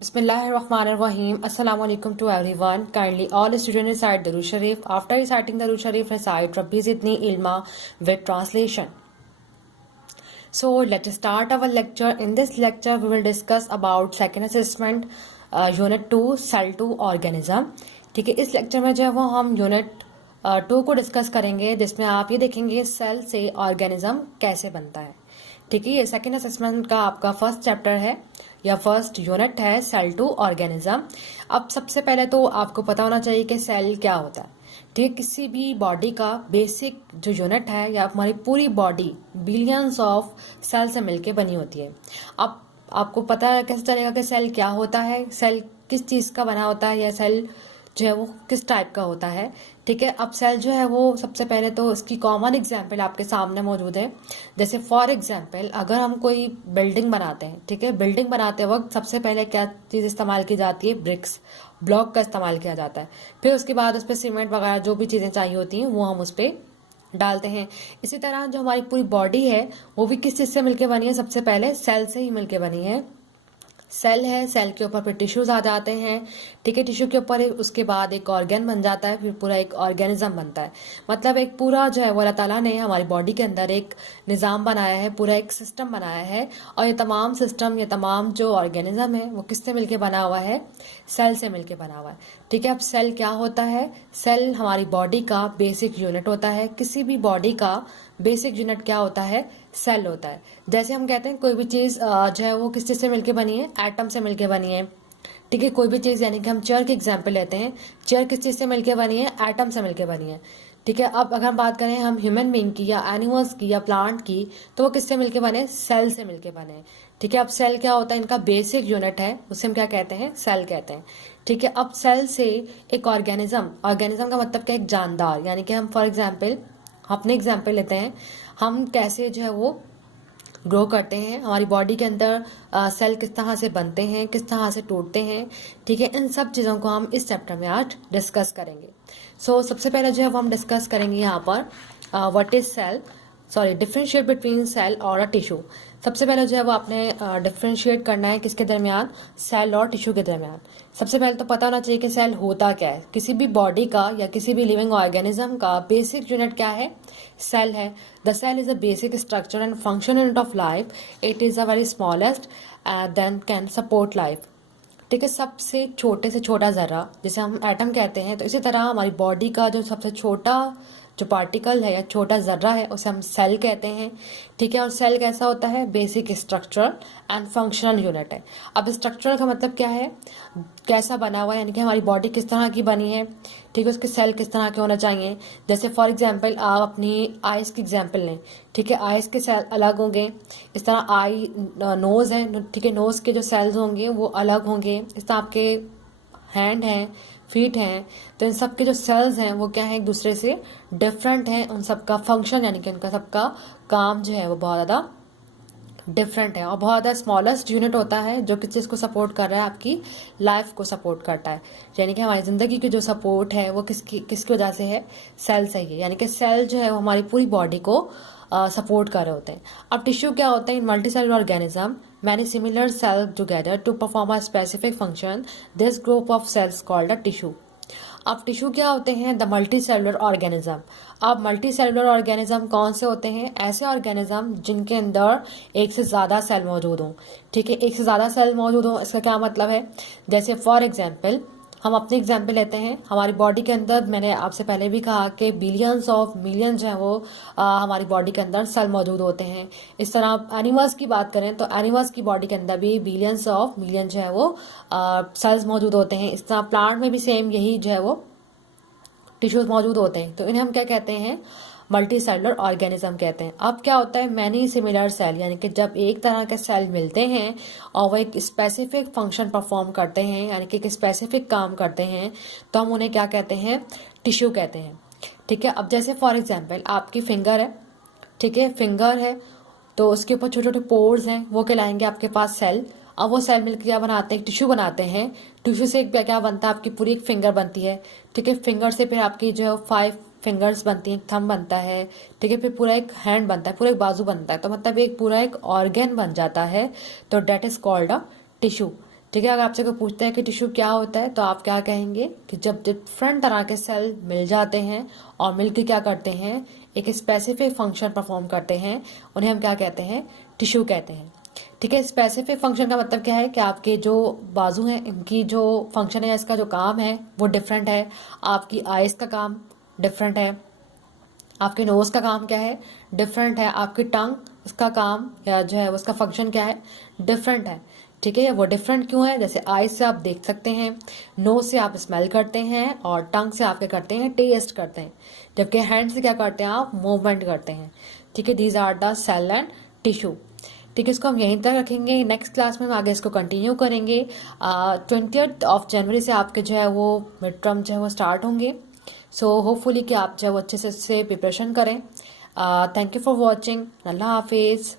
Bismillahirrahmanirrahim. Assalamu alaikum to everyone. Kindly all students recite Darud Sharif. After reciting Darud Sharif, recite Rabbi Zidni Ilma with translation. So let's start our lecture. In this lecture, we will discuss about second assessment, Unit 2, Cell 2 Organism. ठीक है, इस lecture में जो है वो हम unit 2 को discuss करेंगे, जिसमें आप ये देखेंगे सेल से ऑर्गेनिज्म कैसे बनता है. ठीक है, ये सेकेंड असेसमेंट का आपका फर्स्ट चैप्टर है या फर्स्ट यूनिट है, सेल टू ऑर्गेनिज्म. अब सबसे पहले तो आपको पता होना चाहिए कि सेल क्या होता है. ठीक है, किसी भी बॉडी का बेसिक जो यूनिट है या हमारी पूरी बॉडी बिलियंस ऑफ सेल से मिलके बनी होती है. अब आपको पता कैसे चलेगा कि सेल क्या होता है, सेल किस चीज़ का बना होता है, या सेल जो है वो किस टाइप का होता है. ठीक है, अब सेल जो है वो सबसे पहले तो इसकी कॉमन एग्जांपल आपके सामने मौजूद है. जैसे फॉर एग्जांपल अगर हम कोई बिल्डिंग बनाते हैं, ठीक है, बिल्डिंग बनाते वक्त सबसे पहले क्या चीज़ इस्तेमाल की जाती है, ब्रिक्स, ब्लॉक का इस्तेमाल किया जाता है. फिर उसके बाद उस पर सीमेंट वगैरह जो भी चीज़ें चाहिए होती हैं वो हम उस पर डालते हैं. इसी तरह जो हमारी पूरी बॉडी है वो भी किस चीज़ से मिलकर बनी है, सबसे पहले सेल से ही मिलकर बनी है. सेल है, सेल के ऊपर फिर टिश्यूज आ जाते हैं. ठीक है, टिश्यू के ऊपर उसके बाद एक ऑर्गन बन जाता है, फिर पूरा एक ऑर्गेनिज्म बनता है. मतलब एक पूरा जो है वो अल्लाह ताला ने हमारी बॉडी के अंदर एक निज़ाम बनाया है, पूरा एक सिस्टम बनाया है. और ये तमाम सिस्टम, ये तमाम जो ऑर्गेनिज्म है वो किससे मिलके बना हुआ है, सेल से मिलके बना हुआ है. ठीक है, अब सेल क्या होता है, सेल हमारी बॉडी का बेसिक यूनिट होता है. किसी भी बॉडी का बेसिक यूनिट क्या होता है, सेल होता है. जैसे हम कहते हैं कोई भी चीज़ जो है वो किस चीज़ से मिलके बनी है, एटम से मिलके बनी है. ठीक है, कोई भी चीज़, यानी कि हम चेयर की एग्जांपल लेते हैं, चेयर किस चीज़ से मिलके बनी है, एटम से मिलके बनी है. ठीक है, अब अगर हम बात करें हम ह्यूमन बीइंग की या एनिमल्स की या प्लांट की, तो वो किससे मिलके बने, सेल से मिलके बने. ठीक है, अब सेल क्या होता है, इनका बेसिक यूनिट है, उसे हम क्या कहते हैं, सेल कहते हैं. ठीक है, अब सेल से एक ऑर्गेनिज्म, ऑर्गेनिज्म का मतलब क्या, एक जानदार, यानी कि हम फॉर एग्जाम्पल अपने एग्जाम्पल लेते हैं, हम कैसे जो है वो ग्रो करते हैं, हमारी बॉडी के अंदर सेल किस तरह से बनते हैं, किस तरह से टूटते हैं. ठीक है, इन सब चीज़ों को हम इस चैप्टर में आज डिस्कस करेंगे. सो सबसे पहले जो है वो हम डिस्कस करेंगे यहाँ पर what is cell, sorry differentiate between cell और अ टिश्यू. सबसे पहले जो है वो आपने डिफ्रेंशिएट करना है किसके दरमियान, सेल और टिश्यू के दरमियान. सबसे पहले तो पता होना चाहिए कि सेल होता क्या है. किसी भी बॉडी का या किसी भी लिविंग ऑर्गेनिज्म का बेसिक यूनिट क्या है, सेल है. The cell is a basic structure and function unit of life. It is a very smallest then can support life. ठीक है, सबसे छोटे से छोटा जर्रा जिसे हम एटम कहते हैं, तो इसी तरह हमारी बॉडी का जो सबसे छोटा जो पार्टिकल है या छोटा जर्रा है उसे हम सेल कहते हैं. ठीक है, और सेल कैसा होता है, basic structure and functional unit है. अब स्ट्रक्चर का मतलब क्या है, कैसा बना हुआ है, यानी कि हमारी बॉडी किस तरह की बनी है. ठीक है, उसके सेल किस तरह के होना चाहिए. जैसे फॉर एग्जांपल आप अपनी आइज़ की एग्जांपल लें. ठीक है, आइज़ के सेल अलग होंगे. इस तरह आई नोज़ है, ठीक है, नोज़ के जो सेल्स होंगे वो अलग होंगे. इस तरह आपके हैंड हैं, फीट हैं, तो इन सब के जो सेल्स हैं वो क्या है, एक दूसरे से डिफरेंट हैं. उन सब का फंक्शन यानी कि उनका सबका काम जो है वो बहुत ज़्यादा डिफरेंट है. और बहुत ज़्यादा स्मॉलेस्ट यूनिट होता है जो किस चीज़ को सपोर्ट कर रहा है, आपकी लाइफ को सपोर्ट करता है. यानी कि हमारी ज़िंदगी की जो सपोर्ट है वो किसकी वजह से है, सेल से ही है. यानी कि सेल जो है वो हमारी पूरी बॉडी को सपोर्ट कर रहे होते हैं. अब टिश्यू क्या होता है, in multi cellular organism many similar cell together to perform a specific function. This group of cells called a tissue. अब टिश्यू क्या होते हैं, द मल्टी सेलुलर ऑर्गेनिज्म. अब मल्टी सेलुलर ऑर्गेनिज्म कौन से होते हैं, ऐसे ऑर्गेनिज्म जिनके अंदर एक से ज़्यादा सेल मौजूद हों. ठीक है, एक से ज़्यादा सेल मौजूद हों, इसका क्या मतलब है. जैसे फॉर एग्जांपल हम अपनी एग्जांपल लेते हैं, हमारी बॉडी के अंदर मैंने आपसे पहले भी कहा कि बिलियंस ऑफ मिलियंस जो है वो हमारी बॉडी के अंदर सेल मौजूद होते हैं. इस तरह आप एनिमल्स की बात करें तो एनिमल्स की बॉडी के अंदर भी बिलियंस ऑफ मिलियन जो है वो सेल्स मौजूद होते हैं. इस तरह प्लांट में भी सेम यही जो है वो टिश्यूज मौजूद होते हैं. तो इन्हें हम क्या कहते हैं, मल्टी सेलुलर ऑर्गेनिज्म कहते हैं. अब क्या होता है, मैनी सिमिलर सेल, यानी कि जब एक तरह के सेल मिलते हैं और वो एक स्पेसिफिक फंक्शन परफॉर्म करते हैं, यानी कि एक स्पेसिफिक काम करते हैं, तो हम उन्हें क्या कहते हैं, टिश्यू कहते हैं. ठीक है, अब जैसे फॉर एग्जांपल आपकी फिंगर है. ठीक है, फिंगर है तो उसके ऊपर छोटे छोटे पोर्स हैं, वो कहलाएंगे आपके पास सेल. अब वो सेल मिलकर क्या बनाते हैं, टिश्यू बनाते हैं. टिश्यू से क्या बनता है, आपकी पूरी एक फिंगर बनती है. ठीक है, फिंगर से फिर आपकी जो है 5 फिंगर्स बनती हैं, थंब बनता है. ठीक है, फिर पूरा एक हैंड बनता है, पूरा एक बाजू बनता है. तो मतलब एक पूरा एक ऑर्गन बन जाता है. तो that is called a tissue. ठीक है, अगर आपसे कोई पूछता है कि टिश्यू क्या होता है तो आप क्या कहेंगे कि जब डिफरेंट तरह के सेल मिल जाते हैं और मिलकर क्या करते हैं, एक स्पेसिफिक फंक्शन परफॉर्म करते हैं, उन्हें हम क्या कहते हैं, टिश्यू कहते हैं। ठीक है, स्पेसिफिक फंक्शन का मतलब क्या है कि आपके जो बाजू हैं इनकी जो फंक्शन है, इसका जो काम है वो डिफरेंट है। आपकी आइज का काम डिफरेंट है, आपके नोज का काम क्या है, डिफरेंट है। आपकी टंग, उसका काम या जो है उसका फंक्शन क्या है, डिफरेंट है। ठीक है, वो डिफरेंट क्यों है? जैसे आइज से आप देख सकते हैं, नोज से आप स्मेल करते हैं और टंग से आप क्या करते हैं, टेस्ट करते हैं, जबकि हैंड से क्या करते हैं, आप मूवमेंट करते हैं। ठीक है, these are the cell and tissue. ठीक है, इसको हम यहीं तक रखेंगे। नेक्स्ट क्लास में हम आगे इसको कंटिन्यू करेंगे। 20 जनवरी से आपके जो है वो मिड टर्म जो है वो स्टार्ट होंगे। सो होपफुली कि आप जो है वो अच्छे से प्रिपरेशन करें। Thank you for watching. अल्लाह हाफिज़।